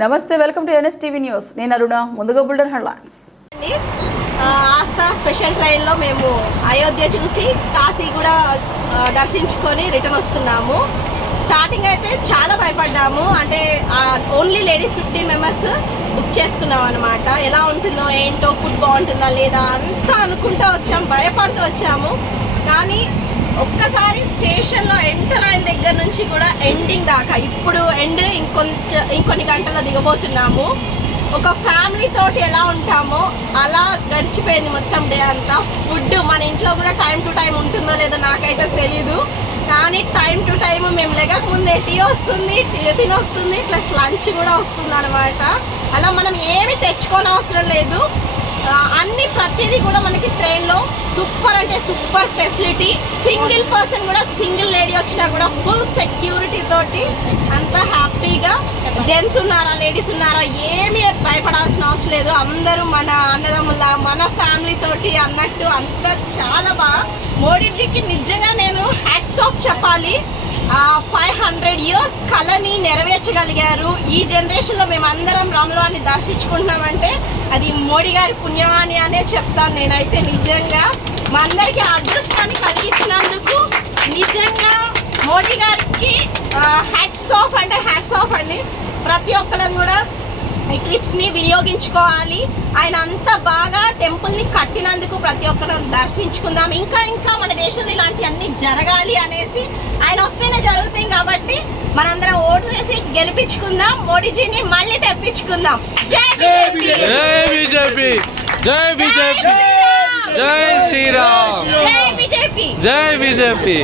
నమస్తే welcome to NS TV news. నేను అరుణ ముందుగా బుల్డన్ హెడ్లైన్స్. ఆస్థా స్పెషల్ ట్రైన్లో మేము అయోధ్య చూసి కాశీ కూడా దర్శించుకొని రిటర్న్ వస్తున్నాము. స్టార్టింగ్ అయితే చాలా భయపడ్డాము. అంటే only ladies fifteen members book చేసుకున్నాం అనమాట ఎలా ఉంటుందో ఏంటో ఫుడ్ బాగుంటుందా లేదా అంతా అనుకుంటూ వచ్చాము భయపడుతూ వచ్చాము. కానీ ఒక్కసారి స్టేషన్లో ఎంటర్ అయిన దగ్గర నుంచి కూడా ఎండింగ్ దాకా. ఇప్పుడు ఎండ్ ఇంకొంచెం ఇంకొన్ని గంటల్లో దిగబోతున్నాము. ఒక ఫ్యామిలీ తోటి ఎలా ఉంటామో అలా గడిచిపోయింది మొత్తం డే అంతా. ఫుడ్ మన ఇంట్లో కూడా టైం టు టైం ఉంటుందో లేదో నాకైతే తెలీదు. కానీ టైం టు టైం మేము లెగక ముందే టీ వస్తుంది టిఫిన్ వస్తుంది ప్లస్ లంచ్ కూడా వస్తుంది అనమాట అలా మనం ఏమి తెచ్చుకోని అవసరం లేదు అన్ని ప్రతిదీ కూడా మనకి ట్రైన్లో సూపర్ అంటే సూపర్ ఫెసిలిటీ. సింగిల్ పర్సన్ కూడా సింగిల్ లేడీ వచ్చినా కూడా ఫుల్ సెక్యూరిటీ తోటి అంత హ్యాపీగా జెంట్స్ ఉన్నారా లేడీస్ ఉన్నారా ఏమీ భయపడాల్సిన అవసరం లేదు. అందరూ మన అన్నదమ్ముల మన ఫ్యామిలీ తోటి అన్నట్టు అంత చాలా బాగా. మోడీజీకి నిజంగా నేను హ్యాట్స్ ఆఫ్ చెప్పాలి. ఫైవ్ హండ్రెడ్ ఇయర్స్ కళని నెరవేర్చగలిగారు. ఈ జనరేషన్లో మేము అందరం రాములవారిని దర్శించుకుంటున్నామంటే అది మోడీ గారి పుణ్యమాని అనే చెప్తాను నేనైతే నిజంగా. మా అందరికీ అదృష్టాన్ని కలిగించినందుకు నిజంగా మోడీ గారికి హ్యాట్స్ ఆఫ్ అంటే హ్యాట్స్ ఆఫ్ అండి. ప్రతి ఒక్కరం కూడా ఈ ట్రిప్స్ని వినియోగించుకోవాలి. ఆయన అంత బాగా టెంపుల్ని కట్టినందుకు ప్రతి ఒక్కరం దర్శించుకుందాం. ఇంకా ఇంకా మన దేశంలో ఇలాంటివన్నీ జరగాలి అనేసి ఆయన వస్తేనే జరుగుతాయి కాబట్టి మనందరం ఓటు వేసి గెలిపించుకుందాం. మోడీజీని మళ్ళీ తెప్పించుకుందాం. జై బీజేపీ! జై బీజేపీ! జై బీజేపీ జై శ్రీరామ్ జై బీజేపీ జై బీజేపీ